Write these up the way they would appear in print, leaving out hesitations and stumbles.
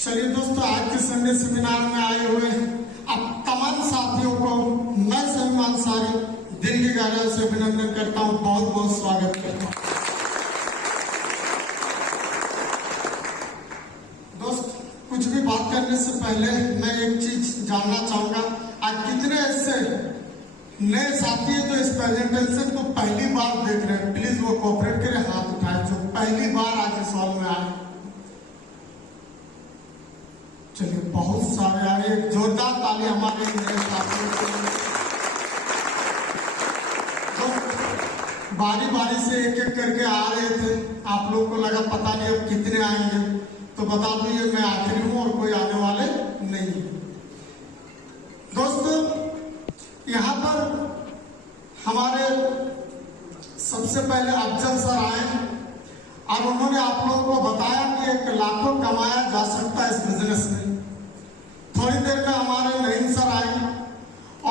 चलिए दोस्तों, आज के संडे सेमिनार में आए हुए हैं अब तमाम साथियों को मैं समीम अंसारी दिल की गहराई से अभिनंदन करता हूं, बहुत बहुत स्वागत करता हूं। दोस्त, कुछ भी बात करने से पहले मैं एक चीज जानना चाहूंगा, आज कितने ऐसे नए साथी हैं जो इस प्रेजेंटेशन को पहली बार देख रहे हैं? प्लीज वो कोऑपरेट करें, हाथ उठाए जो पहली बार आज इस हॉल में आए। चलिए, बहुत सारे आए, एक जोरदार ताली हमारे नए साथियों के लिए। तो बारी बारी से एक एक करके आ रहे थे, आप लोगों को लगा पता नहीं अब कितने आएंगे, तो बता दीजिए मैं आखिरी हूं और कोई आने वाले नहीं। दोस्तों, यहाँ पर हमारे सबसे पहले अफजल सर आए और उन्होंने आप लोगों को बताया कि एक लाखों कमाया जा सकता है इस बिजनेस में। थोड़ी देर में हमारे नईम सर आए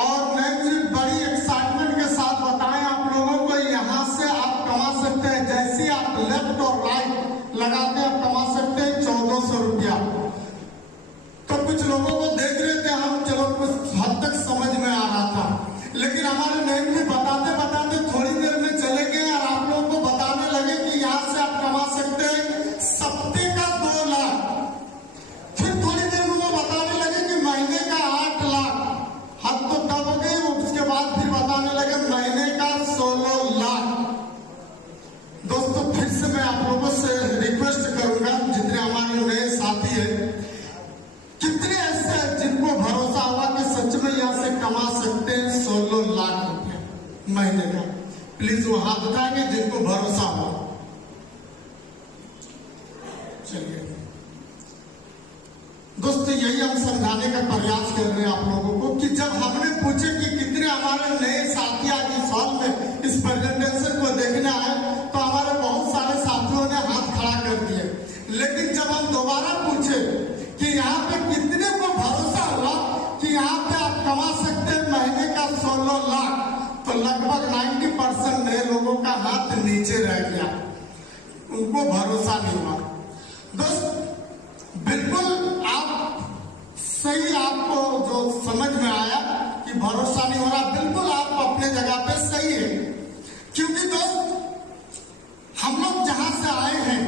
और नईम जी बड़ी एक्साइटमेंट के साथ बताएं आप लोगों को यहाँ से आप कमा सकते हैं, जैसे आप लेफ्ट और राइट लगाते आप कमा सकते हैं 1400 रुपया। तो कुछ लोगों को देख रहे थे हम, चलो कुछ हद तक समझ में आ रहा था, लेकिन हमारे नईम जी बताते बताते थोड़ी देर में चले गए और आप लोगों को बताने लगे कि यहाँ से आप कमा सकते हैं सप्ते का 2 लाख। फिर थोड़ी देर में वो बताने लगे कि महीने का 8 लाख। हद तो तब हो गई, उसके बाद फिर बताने लगे महीने का 16 लाख। दोस्तों, फिर से मैं आप लोगों से रिक्वेस्ट करूंगा, जितने हमारे नए साथी हैं, कितने ऐसे हैं जिनको भरोसा हुआ कि सच में यहाँ से कमा सकते हैं 16 लाख रुपए महीने का? प्लीज वो हाथ उठाएंगे जिनको भरोसा हुआ। चलिए दोस्तों, यही हम समझाने का प्रयास कर रहे हैं आप लोगों को कि जब हमने पूछे कि कितने हमारे नए साथी आज इस हॉल में इस प्रेजेंटेशन को देखने आए, तो हमारे बहुत सारे साथियों ने हाथ खड़ा कर दिए। लेकिन जब हम दोबारा पूछे कि यहाँ पे कितने को भरोसा हुआ कि यहाँ पे आप कमा सकते हैं महीने का 16 लाख, तो लगभग 90% नए लोगों का हाथ नीचे रह गया, उनको भरोसा नहीं हुआ। दोस्त, बिल्कुल आप सही, आपको जो समझ में आया कि भरोसा नहीं हो रहा, बिल्कुल आप अपने जगह पे सही है। क्योंकि दोस्त, हम लोग जहां से आए हैं,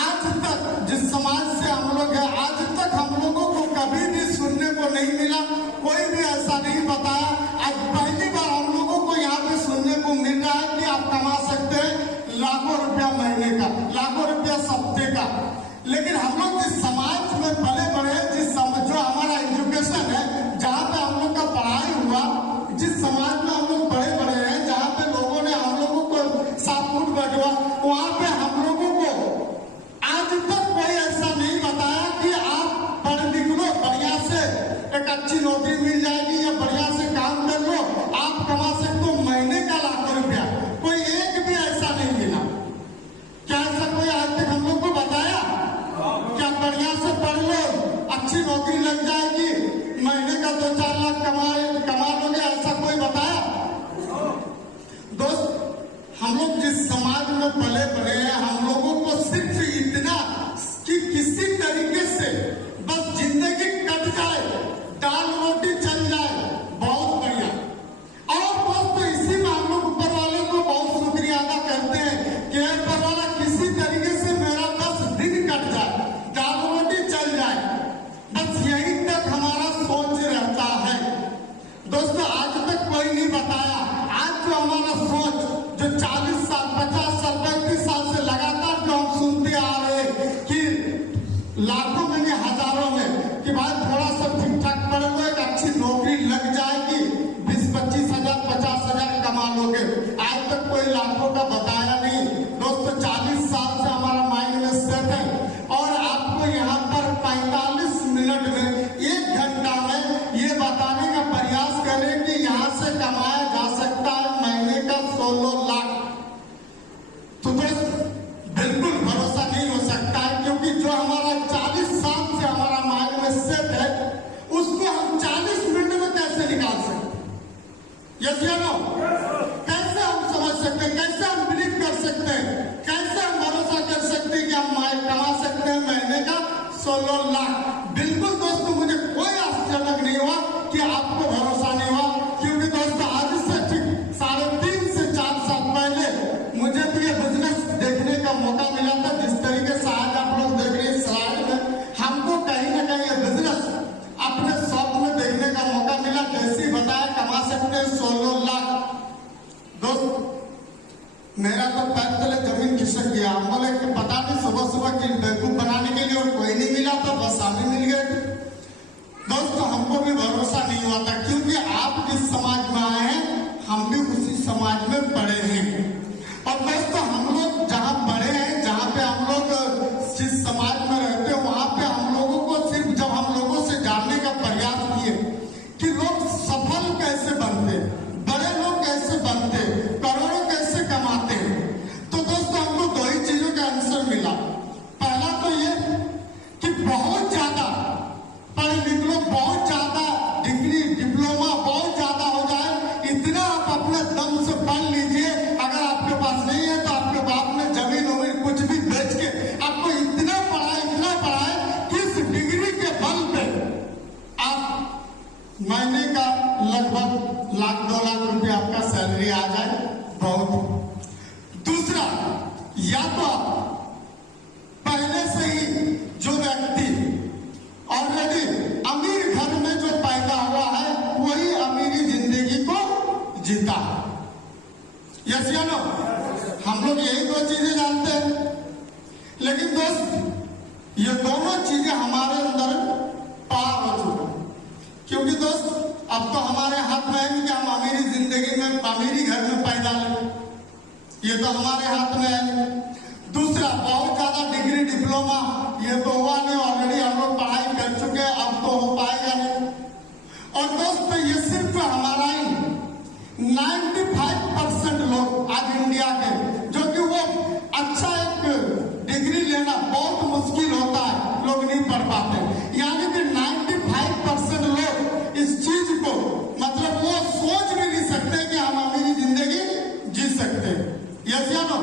आज तक जिस समाज से हम लोग हैं, आज तक हम लोगों को कभी भी सुनने को नहीं मिला, कोई भी ऐसा नहीं बताया। आज पहली बार हम लोगों को यहाँ पे सुनने को मिल रहा है कि आप कमा सकते हैं लाखों रुपया महीने का, लाखों रुपया सप्ते का। लेकिन हम लोग जिस समाज में पले बड़े हैं, जो हमारा एजुकेशन है, जहाँ पे हम लोग का पढ़ाई हुआ, जिस समाज में हम लोग बड़े बड़े हैं, जहाँ पे लोगों ने हम लोगों को साथ उठ बैठवा, वहाँ पे हम लोगों को आज तक कोई ऐसा नहीं बताया कि आप पढ़ लिख लो, बढ़िया से एक अच्छी नौकरी मिल जाएगी या बढ़िया से काम कर लो, आप कमा सकते हो महीने का लाखों रुपया। कोई एक भी ऐसा नहीं मिला। क्या ऐसा कोई आज तक हम लोग को बताया? क्या बढ़िया से पढ़ लो, अच्छी नौकरी लग जाएगी, महीने का 2-4 लाख कमा लोगे, ऐसा कोई बताया? दोस्त, हम लोग जिस समाज में पले बड़े हैं, हम लोगों को सिर्फ इतना कि किसी तरीके से बस जिंदगी कट जाए, दाल रोटी चल जाए, बहुत बढ़िया। और दोस्तों, इसी में हम लोग ऊपर वाले को बहुत शुक्रिया अदा करते हैं कि ऊपर वाला किसी तरीके से मेरा 10 दिन कट जाए, दाल रोटी चल जाए, बस यही तक हमारा सोच रहता है। दोस्तों, आज तक कोई नहीं बताया। आज जो हमारा सोच, जो 40 साल 50 साल 35 साल से लगातार जो हम सुनते आ रहे कि लाखों में नहीं हजारों में, कि भाई थोड़ा सा ठीक ठाक पढ़ लो, एक अच्छी नौकरी लग जाएगी, 20-25 हजार 50 हजार कमा लोगे। आज तक कोई लाखों का बताया नहीं। दोस्तों, 40 साल से हमारा माइंड में सेट है और आपको यहाँ पर 45 मिनट में, 1 घंटा में ये बताने का प्रयास करें कि यहाँ से कमाया जा सकता है महीने का 16 लाख। तो दोस्त, बिल्कुल भरोसा नहीं हो सकता है, क्योंकि जो हमारा 40 साल से हमारा माइंड में सेट है, उसको हम 40 मिनट में कैसे निकाल सकते? यस या नो? कैसे हम समझ सकते हैं, कैसे हम बिलीव कर सकते हैं, कैसे हम भरोसा कर सकते हैं कि हम कमा सकते हैं महीने का 16 लाख। बिल्कुल दोस्तों मुझे कोई आश्चर्य नहीं हुआ कि आपको भरोसा नहीं हुआ, क्योंकि दोस्तों आज से ठीक 3.5 से 4 साल पहले मुझे भी ये बिजनेस देखने का मौका मिला था। जिस तरीके से आज आप लोग देख रहे हैं स्लाइड में, हमको कहीं ना कहीं ये बिजनेस अपने शॉप में देखने का मौका मिला। जैसे बताया कमा सकते हैं 16 लाख। दोस्त मेरा तो पैर तले जमीन खिसक गया। हम बोले कि पता नहीं सुबह सुबह की बेवकूफ बनाने के लिए और कोई नहीं मिला था, बस हमें मिल गए। दोस्तों हमको भी भरोसा नहीं हुआ था, क्योंकि आप जिस समाज में आए हैं हम भी उसी समाज में बड़े हैं। और दोस्तों हम लोग जहाँ बड़े हैं, जहाँ पे हम लोग जिस समाज में रहते हैं, वहां पे हम लोगों को सिर्फ जब हम लोगों से जानने का प्रयास किए कि लोग सफल कैसे बनते, बड़े लोग कैसे बनते, करोड़ों कैसे कमाते, तो दोस्तों हमको 2 ही चीजों का आंसर मिला। पहला तो ये कि बहुत ज्यादा पढ़ लिख लो, बहुत ज्यादा डिग्री डिप्लोमा बहुत ज्यादा हो जाए, इतना आप अपने दम से पढ़ लीजिए। अगर आपके पास नहीं है तो आपके बाप ने जमीन वमीन कुछ भी बेच के आपको इतना पढ़ाए कि इस डिग्री के बल पे आप महीने का लगभग 1-2 लाख रुपया आपका सैलरी आ जाए, बहुत। दूसरा, या तो पहले से ही जो व्यक्ति ऑलरेडी अमीर घर में जो पैदा हुआ है वही अमीरी जिंदगी को जीता। यस या नो? हम लोग यही 2 चीजें जानते हैं। लेकिन दोस्त ये दोनों चीजें हमारे अंदर पार हो चुका, क्योंकि दोस्त अब तो हमारे हाथ में है कि हम अमीरी जिंदगी में अमीरी घर में पैदा लें, ये तो हमारे हाथ में है। दूसरा, बहुत ज्यादा डिग्री डिप्लोमा ये तो हुआ नहीं, ऑलरेडी हम लोग पढ़ाई कर चुके हैं, अब तो हो पाएगा नहीं। और दोस्तों ये सिर्फ हमारा ही 95% लोग आज इंडिया के, जो कि वो अच्छा एक डिग्री लेना बहुत मुश्किल होता है, लोग नहीं पढ़ पाते। यानी कि 95% लोग इस चीज को मतलब वो सोच भी नहीं सकते कि हम अमीरी जिंदगी जी सकते हैं। यस या नो?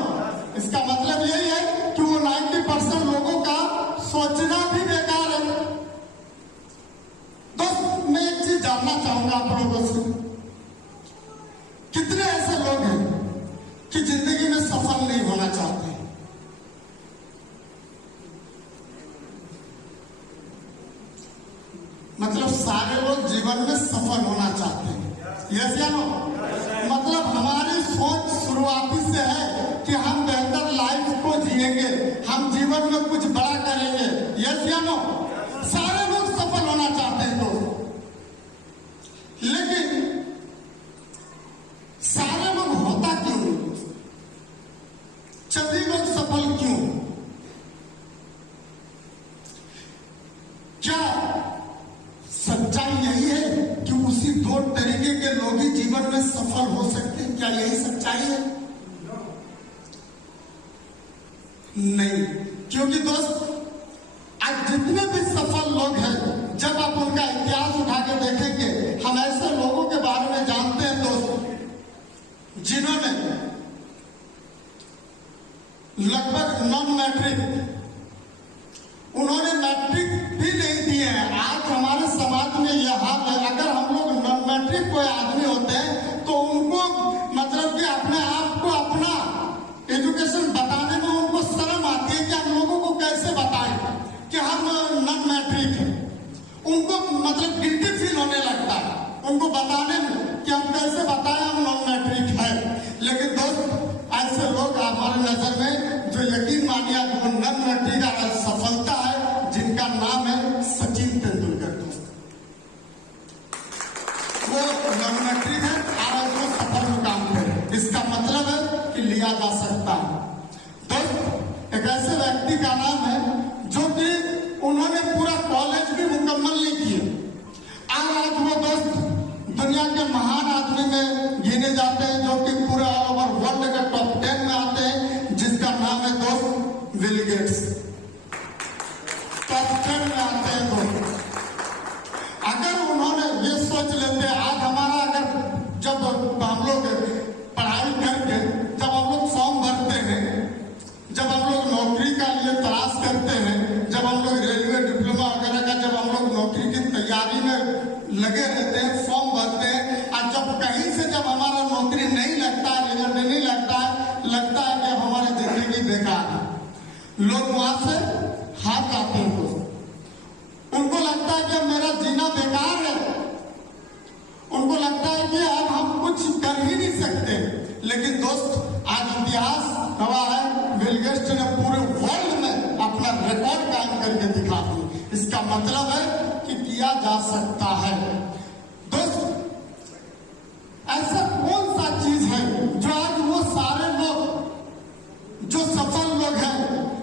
इसका मतलब यही है कि वो 90% लोगों का सोचना भी बेकार है। दोस्त मैं एक चीज जानना चाहूंगा आप लोगों से, कितने ऐसे लोग हैं कि जिंदगी में सफल नहीं होना चाहते? मतलब सारे लोग जीवन में सफल होना चाहते हैं। यस या नो? मतलब हमारी सोच शुरुआती से है कि हम बेहतर लाइफ को जिएंगे, हम जीवन में कुछ बड़ा करेंगे। यस या नो? सारे लोग सफल होना चाहते हैं दोस्त, लेकिन सारे लोग होता क्यों नहीं? सभी लोग सफल क्यों? क्या सच्चाई यही है कि उसी 2 तरीके के लोग ही जीवन में सफल हो सकते हैं? क्या यही सच्चाई है? नहीं, क्योंकि दोस्त आज जितने भी सफल लोग हैं, जब आप उनका इतिहास उठा के देखेंगे, हम ऐसे लोगों के बारे में जानते हैं दोस्त जिन्होंने लगभग नॉन मैट्रिक, उन्होंने मैट्रिक भी नहीं दिए हैं। आज हमारे समाज में यह हाल है, अगर हम लोग नॉन मैट्रिक कोई आदमी होते हैं तो उनको मतलब कि अपने आप को अपना एजुकेशन बताने में उनको शर्म आती है कि हम लोगों को कैसे बताएं कि हम नॉन मैट्रिक हैं। उनको मतलब गिल्टी फील होने लगता है उनको बताने में कि हम कैसे बताएं हम नॉन मैट्रिक है। लेकिन दोस्त ऐसे लोग हमारे नजर में जो यकीन मानिए वो नॉन मैट्रिक का सफलता है, जिनका नाम है सचिन तेंदुलकर। दोस्त वो नॉन मैट्रिक है और वो सफल मुकाम पे, इसका मतलब है कि लिया जा सकता है। दोस्त एक ऐसे व्यक्ति का नाम है जो कि उन्होंने पूरा कॉलेज भी मुकम्मल नहीं किया, आज वो दोस्त दुनिया के महान आदमी में गिने जाते हैं, जो कि पूरे ऑल ओवर वर्ल्ड के टॉप 10 में आते हैं, जिसका नाम है दोस्त बिल गेट्स। टॉप 10 में आते हैं दोस्त। अगर उन्होंने ये सोच लेते, आज हमारा अगर जब हम लोग पढ़ाई करके जब हम लोग फॉर्म भरते हैं, जब हम लोग नौकरी का लिए तलाश करते हैं, जब हम लोग रेलवे लगे रहते हैं, फॉर्म भरते हैं, और जब कहीं से जब हमारा नौकरी नहीं लगता है, रिजल्ट नहीं लगता है कि हमारी जिंदगी बेकार है, लोग वहां से हार जाते हैं दोस्त। उनको लगता है कि मेरा जीना बेकार है, उनको लगता है कि अब हम कुछ कर ही नहीं सकते। लेकिन दोस्त आज इतिहास गवाह है, बिल गेट्स ने पूरे वर्ल्ड में अपना रिकॉर्ड कायम करके दिखा दी। इसका मतलब है कि किया जा सकता है। दोस्त ऐसा कौन सा चीज है जो आज वो सारे लोग जो सफल लोग हैं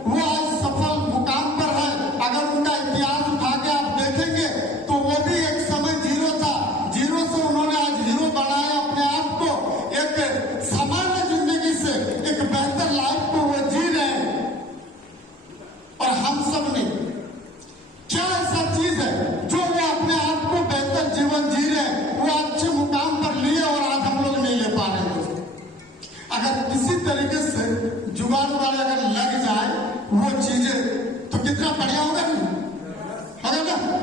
वो आज सफल मुकाम पर है? अगर उनका इतिहास उठा के आप देखेंगे तो वो भी एक समय जीरो था, जीरो से उन्होंने आज हीरो बनाया अपने आप को, एक सामान्य जिंदगी से एक बेहतर लाइफ को वो जी रहे हैं। और हम सब ने क्या ऐसा चीज है जो वो अपने आप को बेहतर जीवन जी रहे हैं, वो अच्छे मुकाम पर लिए और आज हम लोग नहीं ले पा रहे हैं? अगर किसी तरीके से जुगाड़ वाले अगर लग जाए वो चीजें तो कितना बढ़िया होगा, नहीं होगा ना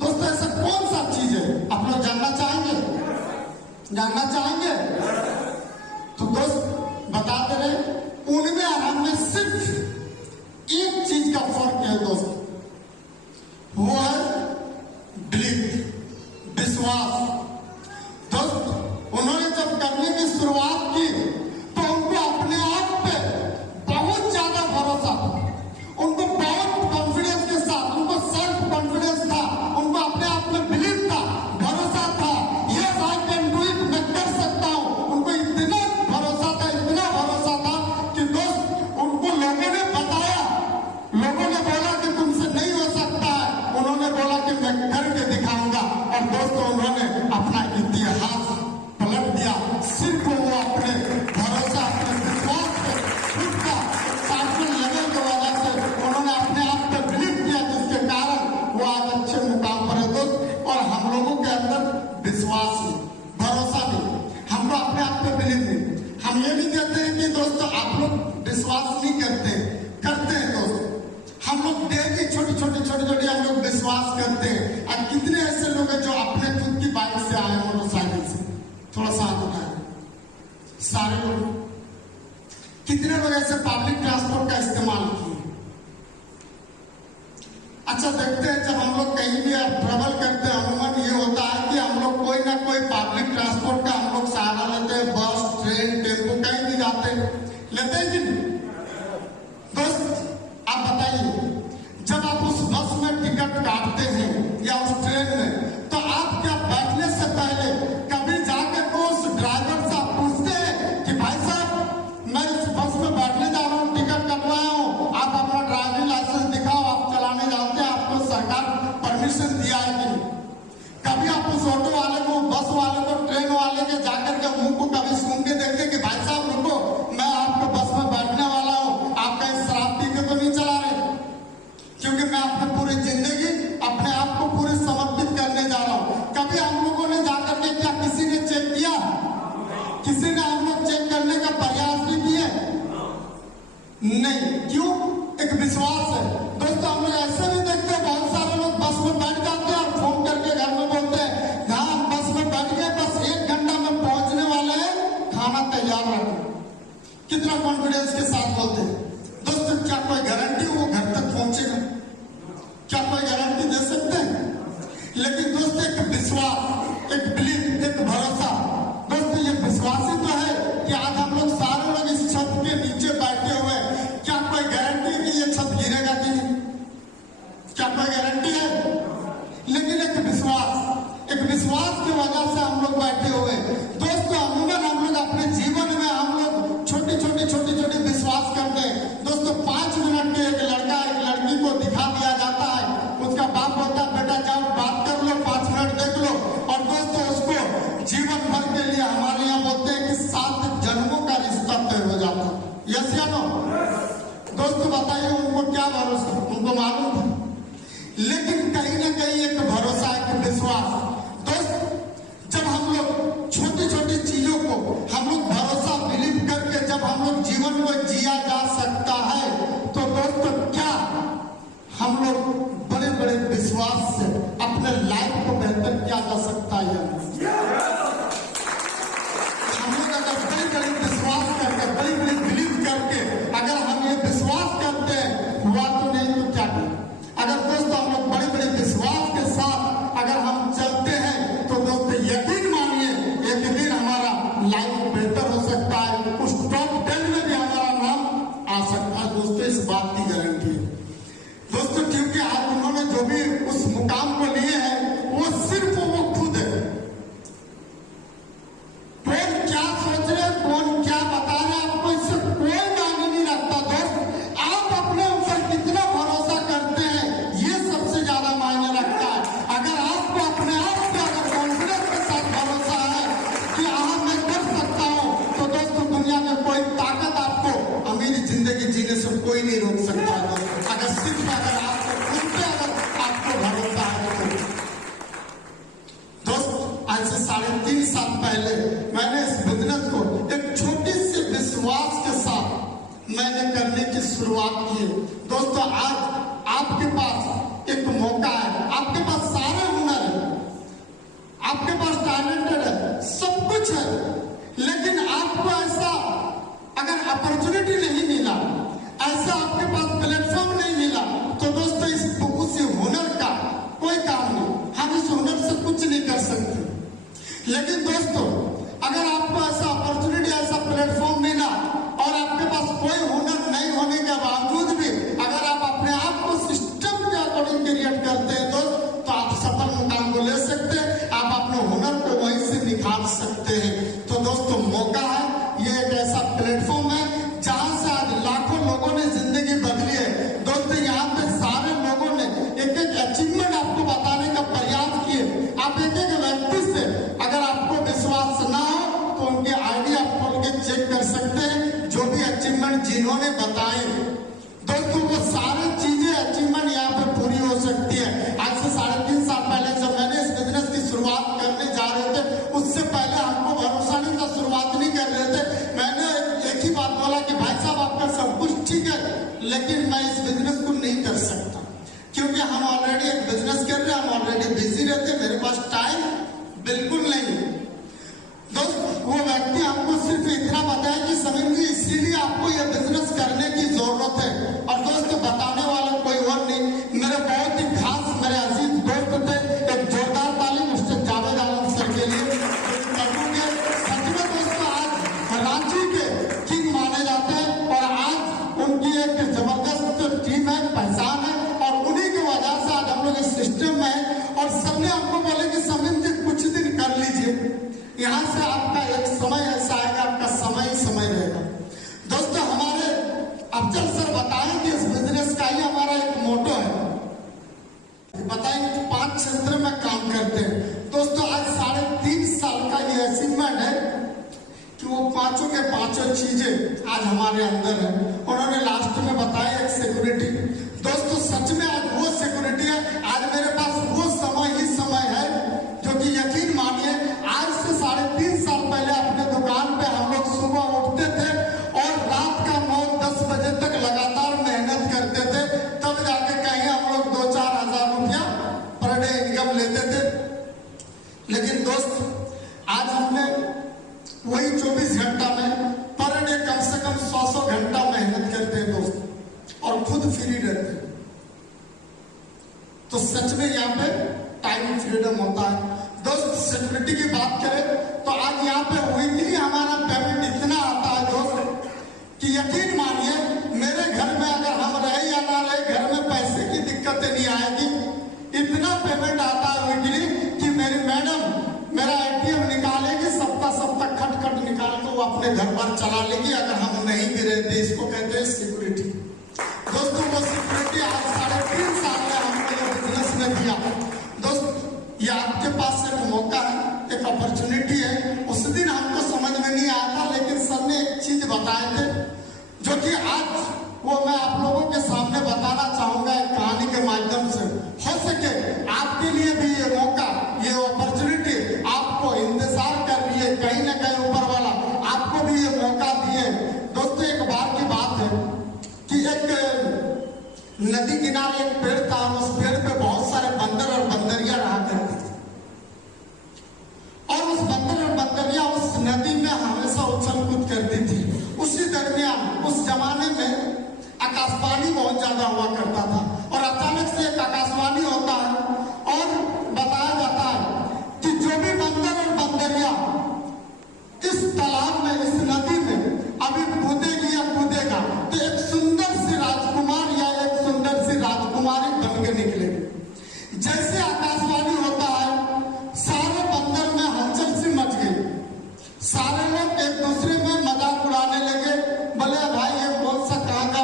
दोस्तों? ऐसा कौन सा चीज है आप लोग जानना चाहेंगे? जानना चाहेंगे? तो दोस्त बता दे रहे, उनमें और हमने सिर्फ एक चीज का फर्क है दोस्त, वो है बिलीफ, विश्वास। दोस्त उन्होंने जब करने की शुरुआत की तो उनको अपने आप पे बहुत ज्यादा भरोसा था, उनको बहुत कॉन्फिडेंस के साथ, उनको सेल्फ कॉन्फिडेंस था, उनको अपने आप में बिलीव था, भरोसा था, yes I can do it, मैं कर सकता हूं। उनको इतना भरोसा था कि दोस्त उनको लोगों ने बताया, लोगों ने बोला कि तुमसे नहीं हो सकता है, उन्होंने बोला कि मैं करके दिखाऊंगा। और दोस्तों उन्होंने अपना इतिहास पलट दिया, सिर्फ वो अपने भरोसा, अपने विश्वास पे, खुद का सार्थक लेवल की वजह से उन्होंने अपने आप पे बिलीव किया, जिसके कारण वो आज अच्छे मुकाम पर है दोस्त। और हम लोगों के अंदर विश्वास नहीं, भरोसा नहीं, हमको अपने आप पे बिलीव नहीं। हम ये नहीं कहते हैं कि दोस्तों आप लोग विश्वास नहीं करते हैं दोस्त, हम लोग डेली छोटी छोटी हम लोग विश्वास करते हैं। और कितने ऐसे लोग हैं जो अपने खुद की बाइक से आए, मोटरसाइकिल से, थोड़ा सा हाथ उठाए, सारे लोग। कितने लोग ऐसे पब्लिक ट्रांसपोर्ट का इस्तेमाल किए? अच्छा देखते हैं, जब हम लोग कहीं भी ट्रेवल करते हैं अमूमन ये होता है कि हम लोग कोई ना कोई पब्लिक ट्रांसपोर्ट का हम लोग सहारा लेते हैं, बस, ट्रेन, टेम्पो, कहीं भी जाते हैं, लेते हैं कि नहीं? दोस्त आप बताइए, जब आप उस बस में टिकट काटते हैं या उस ट्रेन में, तो आप क्या बैठने से पहले कभी जाकर को उस ड्राइवर से आप पूछते हैं कि भाई साहब मैं इस बस में बैठने जा रहा हूँ, टिकट कटवाया हूँ, आप अपना ड्राइविंग लाइसेंस दिखाओ, आप चलाने जानते हैं, आपको सरकार परमिशन दिया है कि नहीं? कभी आप उस ऑटो वाले को, बस वाले को, ट्रेन वाले के जाकर के मुंह को कभी सूंघ के देखते कि भाई साहब रुको, मैं आपको बस में बैठने वाला हूँ, आप कहीं शराब पी के तो नहीं चला रहे? क्योंकि मैं अपने पूरी जिंदगी अपने आप को पूरी समर्पित करने जा रहा हूं। कभी हम लोगों ने जाकर के क्या किसी ने चेक किया? किसी ने हम लोग चेक करने का प्रयास भी किए? नहीं। क्यों? एक विश्वास है दोस्तों। हम लोग ऐसे भी देखते हैं, बहुत सारे लोग बस में बैठ जाते हैं और फोन करके घर में बोलते हैं, हाँ हम बस में बैठ गए, बस 1 घंटा में पहुंचने वाले हैं, खाना तैयार रखें। कितना कॉन्फिडेंस के साथ बोलते हैं दोस्तों। क्या कोई गारंटी वो घर तक पहुंचेगा? क्या कोई गारंटी दे सकते हैं? लेकिन दोस्तों एक विश्वास, एक बिलीफ, एक भरोसा, दोस्तों ये विश्वास ही तो है कि आज हम लोग सारे लोग इस छत के नीचे बैठे हुए हैं। क्या कोई गारंटी है कि ये छत गिरेगा कि नहीं? क्या कोई गारंटी है? लेकिन एक विश्वास की वजह से हम लोग बैठे हुए हैं दोस्तों। अमूमन हम लोग अपने जीवन में हम लोग छोटी छोटी विश्वास करते हैं दोस्तों। 5 मिनट के एक लड़का एक लड़की को दिखा दिया जाता है, उसका बाप बोलता है बेटा जाओ बात कर लो, 5 मिनट देख लो, और दोस्तों उसको जीवन भर के लिए, हमारे यहाँ बोलते हैं कि 7 जन्मों का रिश्ता तय हो जाता है। यस या नो? दोस्तों बताइए उनको क्या भरोसा, उनको मालूम था? लेकिन कहीं ना कहीं एक भरोसा, एक विश्वास दोस्त, जब हम लोग छोटी छोटी चीजों को हम लोग भरोसा, बिलीव करके जब हम लोग जीवन को जिया जा सकता है, तो दोस्तों क्या हम लोग बड़े बड़े विश्वास से अपने लाइफ को बेहतर क्या है या नहीं? हम लोग अगर बड़ी बड़ी विश्वास करके, बड़ी बड़ी बिलीव करके अगर हम ये विश्वास करते हैं हुआ तो नहीं तो क्या करें? अगर दोस्तों हम लोग बड़े बड़े विश्वास के साथ अगर हम चलते हैं तो दोस्तों यकीन मानिए एक दिन हमारा लाइफ बेहतर हो सकता है, उस टॉप 10 में भी हमारा नाम आ सकता है। दोस्तों इस बात की गारंटी है दोस्तों, क्योंकि आज उन्होंने जो भी उस मुकाम को लिए हैं वो सिर्फ वो खुद है। कौन क्या सोच रहे, कौन क्या बता रहे, आपको इससे कोई मायने नहीं रखता दोस्त। आप अपने ऊपर कितना भरोसा करते हैं ये सबसे ज्यादा मायने रखता है। अगर आपको अपने आप पे अगर कॉन्फिडेंस के साथ भरोसा है कि हाँ मैं कर सकता हूँ, तो दोस्तों दुनिया में कोई ताकत आपको अमीर जिंदगी जीने से कोई नहीं रोक सकता दोस्तों। अगर सिर्फ अगर आपको खुद पे अगर आपको भरोसा है तो दोस्त आज से 3.5 साल पहले मैंने इस बिजनेस को एक छोटी सी विश्वास के साथ मैंने करने की शुरुआत की। दोस्तों आज आपके पास एक मौका है, आपके पास सारे हुनर है, आपके पास टैलेंटेड है, सब कुछ है, लेकिन आपको ऐसा अगर अपॉर्चुनिटी नहीं मिला, ऐसा आपके पास प्लेटफॉर्म नहीं मिला, तो दोस्तों उस हुनर का कोई काम नहीं, हम इस हुनर से कुछ नहीं कर सकते। लेकिन दोस्तों अगर आपको ऐसा अपॉर्चुनिटी, ऐसा प्लेटफॉर्म मिला और आपके पास कोई हुनर नहीं होने के बावजूद भी अगर आप अपने आप को सिस्टम के अकॉर्डिंग क्रिएट करते हैं दोस्त, तो आप सफल मुकाम को ले सकते हैं, आप अपने हुनर को वहीं से निखार सकते हैं। तो दोस्तों मौका है, ये एक ऐसा प्लेटफॉर्म है जहां से आज लाखों लोगों ने जिंदगी बदली है। दोस्तों यहाँ पे सारे लोगों ने एक एक अचीवमेंट आपको बताने का प्रयास किए। आप एक एक व्यक्ति से अगर आपको विश्वास ना हो तो उनके आईडी आप खोल के चेक कर सकते हैं, जो भी अचीवमेंट जिन्होंने बताए दोस्तों वो सारी चीजें अचीवमेंट यहाँ पे पूरी हो सकती है। आज से 3.5 साल पहले जब मैंने इस बिजनेस की शुरुआत करने जा रहे थे, उससे पहले हमको भरोसा नहीं था, शुरुआत नहीं कर रहे थे। मैंने एक ही बात बोला कि भाई साहब आपका सब कुछ ठीक है, लेकिन मैं इस बिजनेस को नहीं कर सकता, क्योंकि हम ऑलरेडी एक बिजनेस कर रहे हैं, हम ऑलरेडी बिजी रहते, मेरे पास टाइम बिल्कुल नहीं। दोस्त वो व्यक्ति हमको सिर्फ इतना बताया कि समीर जी इसीलिए आपको ये बिजनेस करने की जरूरत है। और दोस्तों बताने वाला कोई और नहीं, मेरे बहुत ही खास मेरे अजीज दोस्त थे। एक जोरदार ताली मिस्टर जावेद आलम सर के लिए। सच में दोस्तों आज रांची के किंग माने जाते हैं और आज उनकी एक जबरदस्त टीम है, पहचान है, और उन्हीं की वजह से आज हम लोग इस सिस्टम में है। और सबने हमको बोले कि समीर जी कुछ दिन कर लीजिए, यहाँ से आपका एक समय ऐसा आएगा, आपका समय ही समय रहेगा। दोस्तों हमारे अफजल सर बताएं कि इस बिजनेस का ही हमारा एक मोटो है, बताएंगे कि 5 क्षेत्र में काम करते हैं। दोस्तों आज 3.5 साल का ये अचीवमेंट है कि वो पांचों के पांचों चीजें आज हमारे अंदर है। उन्होंने लास्ट में बताया एक सिक्योरिटी। दोस्तों सच में आज वो सिक्योरिटी है, आज मेरे पास वो समय ही समय है जो कि यकीन मानिए आज से 3.5 साल पहले अपने दुकान पे हम लोग सुबह उठते थे और रात का 9-10 बजे तक लगातार मेहनत करते थे, तब जाके कहीं हम लोग 2-4 हजार रुपया पर डे इनकम लेते थे। लेकिन दोस्त आज हमने वही 24 घंटा में पर डे कम से कम 100 घंटा मेहनत करते हैं दोस्त, और खुद फ्री रहते हैं। तो सच में यहाँ पे टाइम फ्रीडम होता है। दोस्त सिक्योरिटी की बात करें तो आज यहाँ पे वीकली हमारा पेमेंट इतना आता है दोस्त कि यकीन मानिए मेरे घर में अगर हम रहे या ना रहे, घर में पैसे की दिक्कत नहीं आएगी। इतना पेमेंट आता है वीकली कि मेरी मैडम मेरा ATM निकालेगी, सप्ताह खट निकाल के वो अपने घर पर चला लेगी अगर हम नहीं भी रहते। इसको कहते हैं सिक्योरिटी। दोस्तों वो सिक्योरिटी आज 3.5 साल में हमने ये बिजनेस में दिया। दोस्त ये आपके पास एक मौका है, एक अपॉर्चुनिटी है। उस दिन हमको समझ में नहीं आया था, लेकिन सर ने एक चीज बताए थे जो कि आज वो मैं आप लोगों के सामने बताना चाहूंगा एक कहानी के माध्यम से। हो सके आपके लिए भी ये मौका, ये अपॉर्चुनिटी आपको इंतजार कर रही है, कहीं ना कहीं ऊपर वाला आपको भी ये मौका दिए। दोस्तों एक बार की बात है कि एक नदी किनारे एक पेड़ था, उस पेड़ पे बहुत सारे बंदर और बंदरिया रहा करते थे। उस जमाने में आकाशवाणी बहुत ज्यादा हुआ करता था और अचानक से एक आकाशवाणी होता है और बताया जाता है कि जो भी बंदर और बंदरिया इस तालाब में, इस नदी में अभी कूदेगी या कूदेगा तो एक सुंदर सी राजकुमार या एक सुंदर सी राजकुमारी बन के निकलेगी। जैसे आकाशवाणी होता है, सारे बंदर में हलचल सी मच गई, सारे लोग एक दूसरे में मजाक उड़ाने लगे। बोले भाई ये कौन सा कहाँ का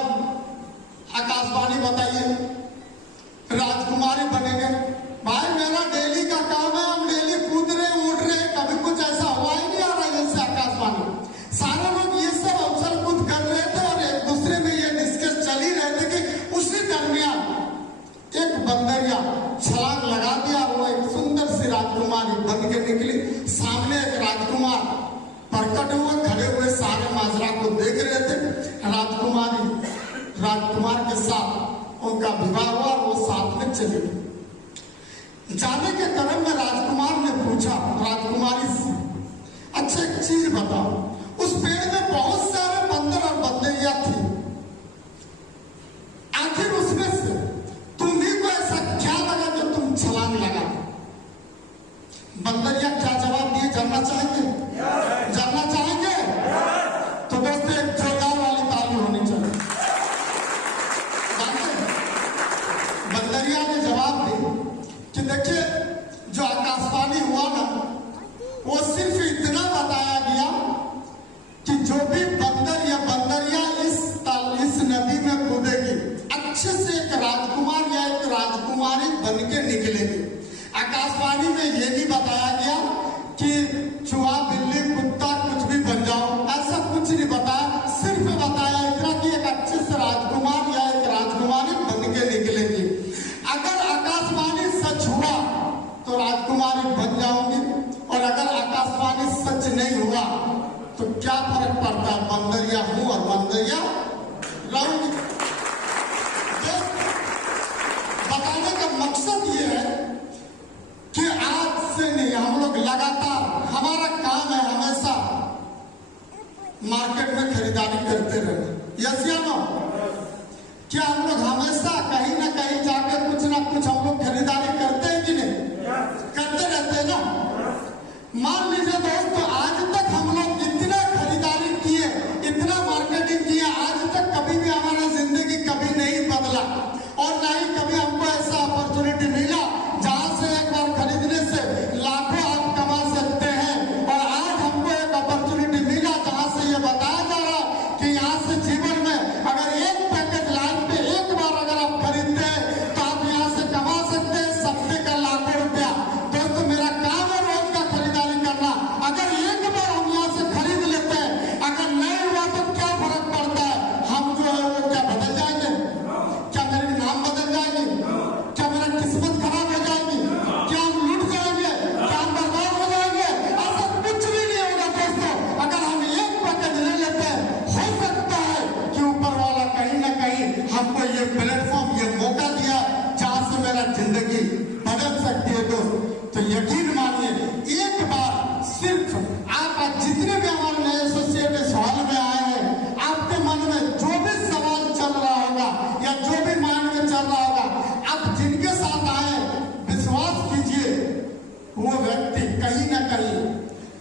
आकाशवाणी बताइए, राजकुमारी बनेंगे। भाई मेरा डेली का काम है, हम डेली कूद रहे उड़ रहे, कभी कुछ ऐसा हुआ ही नहीं आ रहा जैसे आकाशवाणी। सारे लोग ये सब अवसर कूद कर रहे थे और एक दूसरे में ये डिस्कस चल ही रहे थे कि उसी दरमियान एक बंदरिया छलांग लगा दिया, वो एक सुंदर सी राजकुमारी बन के निकली। सामने एक राजकुमार प्रकट हुए, खड़े हुए सारे माजरा को देख रहे थे। राजकुमार के साथ उनका विवाह हुआ और वो साथ में चले गए। जाने के क्रम में राजकुमार ने पूछा राजकुमारी से, अच्छा एक चीज बताओ, उस पेड़ में बहुत सारे बंदर और बंदरिया थी, आखिर उसमें से तुम्ही को ऐसा क्या लगा कि तुम छलांग लगा? बंदरिया क्या जवाब दिए जानना चाहेंगे? जानना चाहेंगे? तो दोस्तों एक जोरदार वाली ताली होनी चाहिए। बंदरिया ने जवाब दी कि देखिए जो आकाशवाणी हुआ ना, वो सिर्फ इतना बताया गया कि जो भी बंदर या बंदरिया इस नदी में कूदेगी, अच्छे से एक राजकुमार या एक राजकुमारी बन के निकलेगी। आकाशवाणी में ये नहीं बताया गया कि चूहा बिल्ली कुत्ता कुछ भी बन जाओ, ऐसा कुछ नहीं बताया। सिर्फ बताया इतना कि एक अच्छे से राजकुमार या एक राजकुमारी बन के निकलेगी। अगर आकाशवाणी सच हुआ तो राजकुमारी बन जाऊंगी, और अगर आकाशवाणी सच नहीं हुआ तो क्या फर्क पड़ता है, बंदरिया हूं और बंदरिया रहूंगी। बताने का मकसद ये है कि आज से नहीं, हम लोग लगातार, हमारा काम है हमेशा मार्केट में खरीदारी करते रहना। यस या नो? क्या हम लोग हमेशा कहीं ना कहीं जाकर कुछ ना कुछ हम लोग खरीदारी करते हैं कि नहीं? करते रहते हैं ना। मान लीजिए दोस्तों, आज तक हम लोग इतना खरीदारी किए, इतना मार्केटिंग किया, आज तक कभी भी हमारा जिंदगी कभी नहीं बदला और ना ही कभी हमको ऐसा अपॉर्चुनिटी मिला जहां से एक बार खरीदने से लाखों आप कमा सकते हैं। और आज हमको एक अपॉर्चुनिटी मिला जहां से ये बताया जा रहा कि यहाँ से जीवन में अगर एक पैकेज लाइफ पे एक बार अगर आप खरीदते हैं तो आप यहाँ से कमा सकते हैं सप्ते का लाखों रुपया। दोस्तों मेरा काम है रोज का खरीदारी करना। अगर एक बार हम यहाँ से खरीद लेते हैं, अगर नहीं हुआ तो क्या फर्क पड़ता है? हम जो है वो क्या बदल जाएंगे? क्या मेरे नाम बदल जाएंगे? क्या मेरा किस्मत खराब हो जाएगी? क्या हम लूट जाएंगे? क्या हम बर्बाद हो जाएंगे? ऐसा कुछ भी नहीं होगा दोस्तों। अगर हम एक पैकेज ले लेते हैं, हो सकता है कि ऊपर वाला कहीं ना कहीं हमको ये प्लेटफॉर्म, ये मौका दिया जहां से मेरा जिंदगी बदल सकती है। तो यकीन मानिए, एक बार सिर्फ आप जितने भी हमारे नए एसोसिएट इस हॉल में आए हैं, आपके मन में जो भी सवाल चल रहा होगा या जो भी माइंड में चल रहा होगा, आप जिनके साथ आए, विश्वास कीजिए वो व्यक्ति कहीं ना कहीं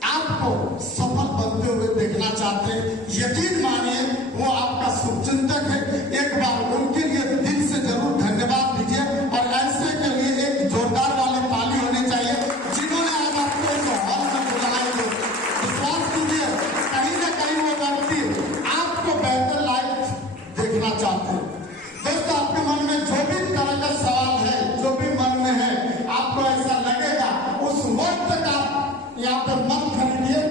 आपको सफल बनते हुए देखना चाहते हैं। यकीन मानिए वो आपका शुभचिंतक है। एक बार उनके लिए दिल से जरूर धन्यवाद दीजिए और ऐसे के लिए एक जोरदार वाली ताली होनी चाहिए जिन्होंने आज आपको इस हॉल में बुलाया हो। विश्वास कीजिए कहीं ना कहीं वो व्यक्ति आपको बेहतर लाइफ देखना चाहते हैं। दोस्तों आपके मन में जो भी तरह का सवाल है, जो भी मन में है, आपको ऐसा लगेगा, उस वक्त तक आप यहाँ पर मत खरीदिए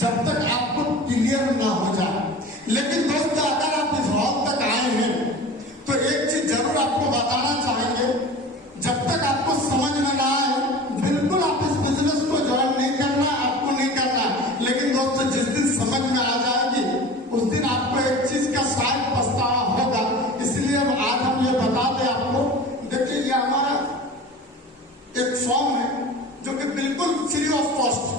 जब तक आपको क्लियर ना हो जाए। लेकिन दोस्तों अगर आप इस हॉल तक आए हैं तो एक चीज जरूर आपको बताना चाहेंगे, जब तक आपको समझ में ना आए बिल्कुल आप इस बिजनेस को ज्वाइन नहीं करना, आपको नहीं करना। लेकिन दोस्तों जिस दिन समझ में आ जाएगी उस दिन आपको एक चीज का शायद पछतावा होगा। इसलिए आज हम ये बता दें आपको, देखिए ये हमारा एक फॉर्म है जो कि बिल्कुल फ्री ऑफ कॉस्ट।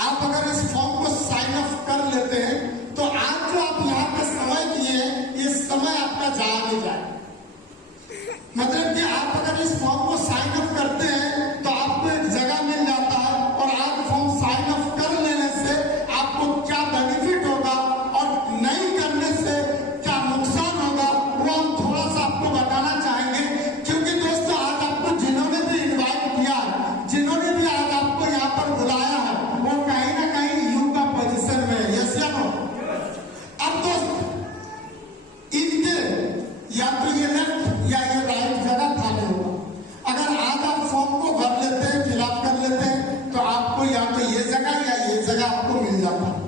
आप अगर इस फॉर्म को साइन अप कर लेते हैं तो आज जो आप यहाँ आपका जाया नहीं जाए। मतलब कि आप अगर इस फॉर्म को साइन अप करते हैं तो आपको एक जगह मिल जाता है, और आप फॉर्म साइन अप कर लेने से आपको क्या बेनिफिट होगा और नहीं करने से क्या नुकसान होगा वो हम थोड़ा सा आपको बताना चाहेंगे। क्योंकि दोस्तों आज आपको जिन्होंने भी इनवाइट किया है, जिन्होंने भी आज आपको यहाँ पर बुलाया है, वो कहीं ना कहीं यू का पोजीशन में है। यस या नो? अब दोस्त इनके या तो ये लेफ्ट या ये राइट जगह खाली होगा। अगर आज आप फॉर्म को भर लेते हैं, फिलअप कर लेते हैं, तो आपको या तो ये जगह या ये जगह आपको मिल जाता है।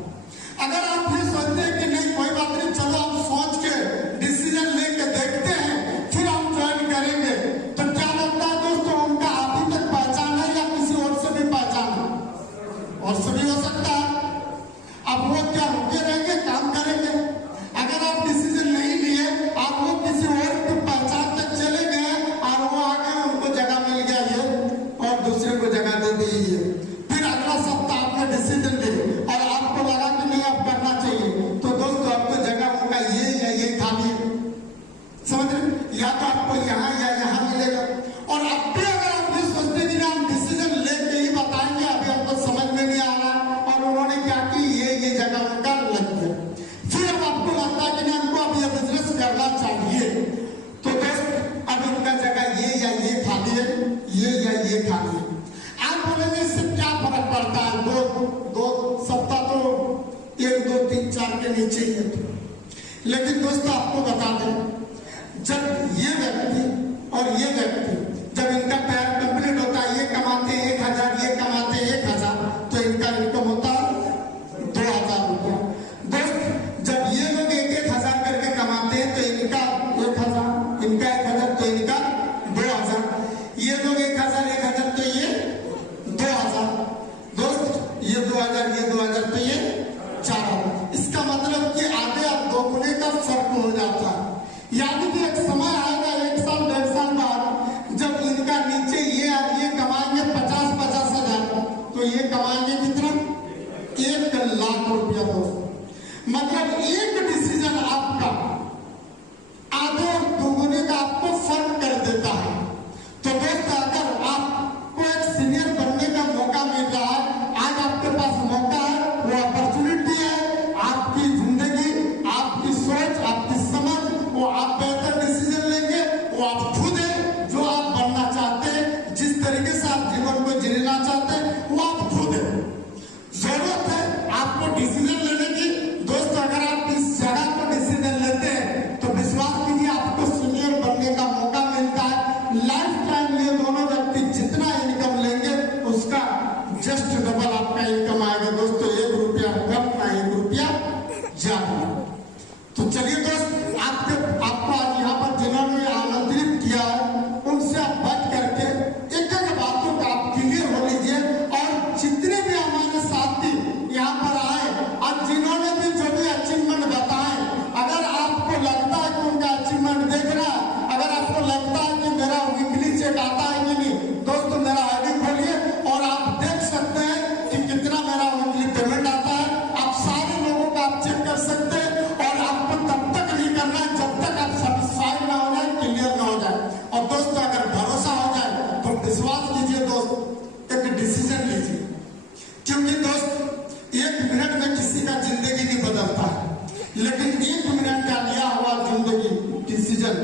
अगर आप ये सोचते हैं कि नहीं कोई बात नहीं, चलो हम सोच के डिसीजन लेके देखते हैं फिर हम ज्वाइन करेंगे, तो क्या लगता है दोस्तों उनका अभी तक पहचान है या किसी और से भी पहचान है? और से भी हो सकता है। अब वो क्या रुके रहेंगे, काम करेंगे? अगर आप डिसीजन नहीं लिए, आप वो किसी और की पहचान तक चले गए और वो आगे उनको जगह मिल गया ये और दूसरे को जगह दे दी ये, फिर अगला सप्ताह आपने डिसीजन लिए और आपको लगा कि नहीं अब करना चाहिए, तो दोस्तों अब तो जगह उनका ये या ये खाली है। समझ रहे? या तो आपको यहाँ या यहाँ मिलेगा। और अब भी अगर आप ये सोचते कि हम डिसीजन लेके ही बताएंगे, अभी हमको समझ में नहीं आ रहा और उन्होंने क्या की ये जगह उनका लग गया, फिर अब आपको लगता है कि नहीं हमको अब ये बिजनेस करना चाहिए, तो दोस्त अब इनका जगह ये या ये खाली है, ये या ये खाली है। आप बोलेंगे इससे क्या फर्क पड़ता है? दो सप्ताह तो 1 2 3 4 के नीचे ही है। लेकिन दोस्तों आपको बता दें, जब ये व्यक्ति और ये व्यक्ति जब इनका पैर कंप्लीट होता है, ये कमाते 1000, ये कमाते 1000, तो इनका इनकम होता है 2000 रुपया। दोस्त जब ये लोग 1,000 करके कमाते हैं तो इनका 1000, इनका 1000, तो इनका 2000, ये लोग 1000 तो ये 2000, दोस्त ये 2000, ये 2000, तो ये 4000। इसका मतलब कि आधे और दोगुने का फर्क हो जाता है। यानी कि एक समय आएगा 1 साल 1.5 साल बाद जब इनका नीचे ये और ये कमाएंगे 50-50 हजार, तो ये कमाएंगे कितना? 1 लाख रुपया। दोस्त मतलब एक डिसीजन आपका आधे और दोगुने का आपको फर्क कर देता है। तो दोस्त अगर आपको एक सीनियर बनने का मौका मिल रहा है, आज आपके पास मौका है, वो अपॉर्चुनिटी है, आपकी जिंदगी, आपकी सोच, आपकी समझ, वो आप बेहतर डिसीजन लेंगे, वो आप खुद है जो आप बनना चाहते हैं, जिस तरीके से आप जीवन को जीना चाहते हैं वो आप खुद है। जरूरत है आपको डिसीजन लेने की। दोस्त अगर आप इस जगह को डिसीजन लेते हैं तो विश्वास कीजिए आपको सीनियर बनने का मौका मिलता है। लाइफ टाइम ये दोनों व्यक्ति जितना इनकम लेंगे उसका जस्ट डबल आपका इनकम आएगा। दोस्तों 1 रुपया कम ना 1 रुपया ज्यादा। तो चलिए दोस्त आपको आज यहाँ पर जिन्होंने आमंत्रित किया है उनसे आप बैठ करके एक एक बातों का आप क्लियर हो लीजिए। और जितने भी हमारे साथी यहाँ पर आए और जिन्होंने भी जो भी अचीवमेंट बताए, अगर आपको लगता है कि उनका अचीवमेंट देख रहा है, अगर आपको लगता है कि मेरा वीकली चेक आता है कि नहीं, दोस्तों मेरा आईडी खोलिए और आप देख सकते हैं कि कितना मेरा वीकली पेमेंट आता है। आप सारे लोगों का आप चेक कर सकते हैं और आपको तब तक नहीं करना है जब तक आप सेटिस्फाइड ना हो जाए, क्लियर ना हो जाए। और दोस्तों अगर भरोसा हो जाए तो विश्वास कीजिए दोस्त, एक डिसीजन लीजिए। क्योंकि दोस्त 1 मिनट में किसी का जिंदगी नहीं बदलता है, लेकिन 1 मिनट का लिया हुआ जिंदगी डिसीजन